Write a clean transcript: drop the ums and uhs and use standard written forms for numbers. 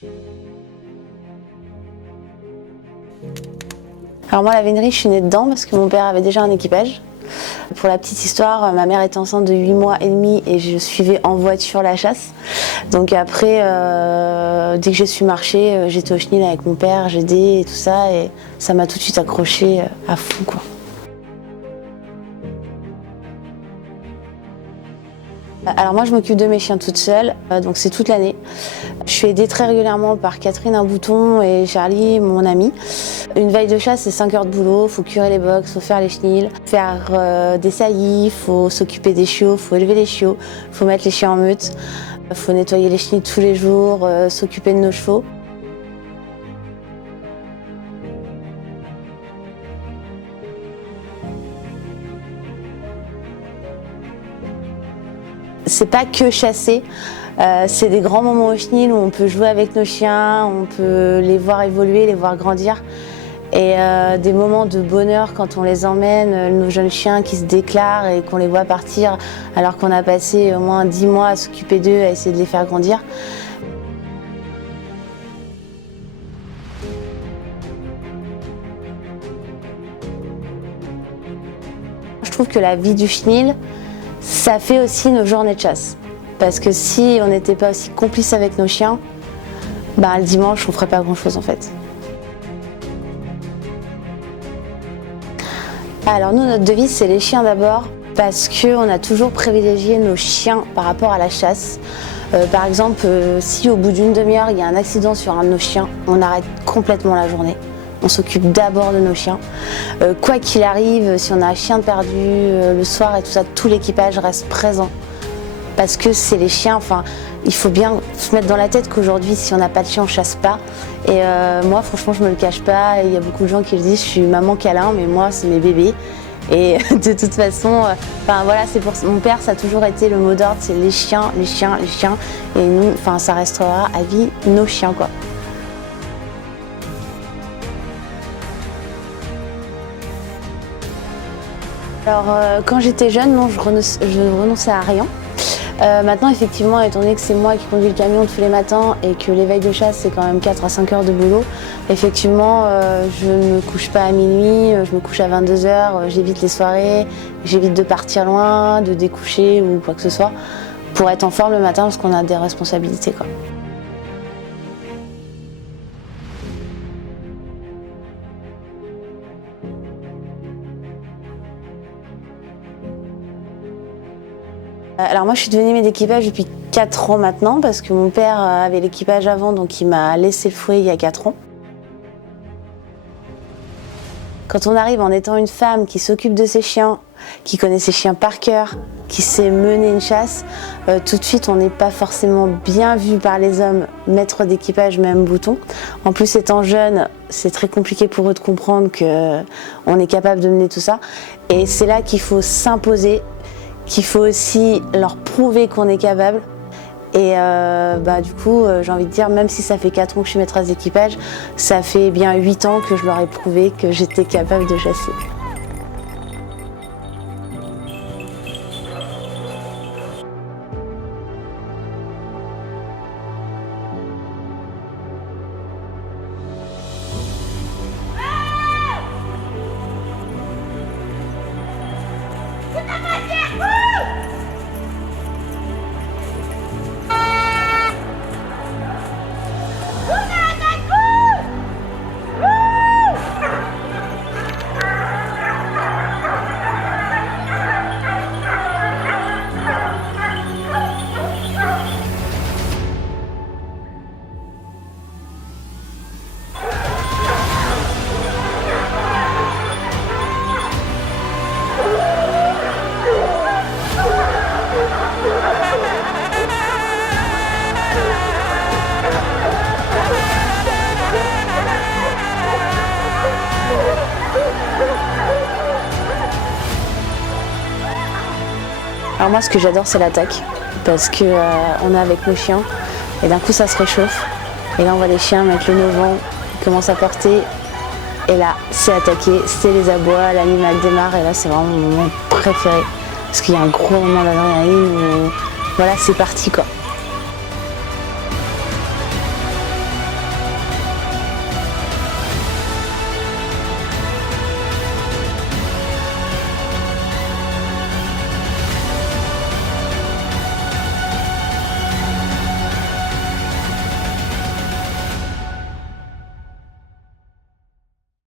Alors moi, la vénerie, je suis née dedans parce que mon père avait déjà un équipage. Pour la petite histoire, ma mère était enceinte de 8 mois et demi et je suivais en voiture la chasse. Donc après, dès que j'ai su marcher, j'étais au chenil avec mon père, j'aidais et tout ça, et ça m'a tout de suite accrochée à fond, quoi. Alors moi, je m'occupe de mes chiens toute seule, donc c'est toute l'année. Je suis aidée très régulièrement par Catherine un bouton et Charlie, mon ami. Une veille de chasse, c'est 5 heures de boulot, faut curer les box, faut faire les chenils, faire des saillies, faut s'occuper des chiots, faut élever les chiots, faut mettre les chiens en meute, faut nettoyer les chenils tous les jours, s'occuper de nos chevaux. C'est pas que chasser, c'est des grands moments au chenil où on peut jouer avec nos chiens, on peut les voir évoluer, les voir grandir. Et des moments de bonheur quand on les emmène, nos jeunes chiens qui se déclarent et qu'on les voit partir alors qu'on a passé au moins 10 mois à s'occuper d'eux, à essayer de les faire grandir. Je trouve que la vie du chenil, ça fait aussi nos journées de chasse. Parce que si on n'était pas aussi complices avec nos chiens, le dimanche, on ne ferait pas grand-chose en fait. Alors nous, notre devise, c'est les chiens d'abord, parce qu'on a toujours privilégié nos chiens par rapport à la chasse. Par exemple, si au bout d'une demi-heure, il y a un accident sur un de nos chiens, on arrête complètement la journée. On s'occupe d'abord de nos chiens. Quoi qu'il arrive, si on a un chien perdu le soir et tout ça, tout l'équipage reste présent. Parce que c'est les chiens, enfin, il faut bien se mettre dans la tête qu'aujourd'hui, si on n'a pas de chien, on chasse pas. Et moi, franchement, je me le cache pas. Il y a beaucoup de gens qui le disent, je suis maman câlin, mais moi, c'est mes bébés. Et de toute façon, voilà, c'est pour mon père, ça a toujours été le mot d'ordre, c'est les chiens, les chiens, les chiens. Et nous, ça restera à vie nos chiens, quoi. Alors, quand j'étais jeune, non, je renonçais à rien. Maintenant, effectivement, étant donné que c'est moi qui conduis le camion tous les matins et que les veilles de chasse, c'est quand même 4 à 5 heures de boulot, effectivement, je ne me couche pas à minuit, je me couche à 22 heures, j'évite les soirées, j'évite de partir loin, de découcher ou quoi que ce soit, pour être en forme le matin parce qu'on a des responsabilités, quoi. Alors moi je suis devenue maître d'équipage depuis 4 ans maintenant parce que mon père avait l'équipage avant, donc il m'a laissé le fouet il y a 4 ans. Quand on arrive en étant une femme qui s'occupe de ses chiens, qui connaît ses chiens par cœur, qui sait mener une chasse, tout de suite on n'est pas forcément bien vu par les hommes, maître d'équipage même bouton. En plus étant jeune, c'est très compliqué pour eux de comprendre qu'on est capable de mener tout ça. Et c'est là qu'il faut s'imposer, qu'il faut aussi leur prouver qu'on est capable. Et du coup, j'ai envie de dire, même si ça fait 4 ans que je suis maîtresse d'équipage, ça fait bien 8 ans que je leur ai prouvé que j'étais capable de chasser. Alors moi ce que j'adore c'est l'attaque, parce que on est avec nos chiens et d'un coup ça se réchauffe et là on voit les chiens mettre le nez au vent, ils commencent à porter et là c'est attaquer, c'est les abois, l'animal démarre et là c'est vraiment mon moment préféré parce qu'il y a un gros moment d'adrénaline où voilà c'est parti quoi.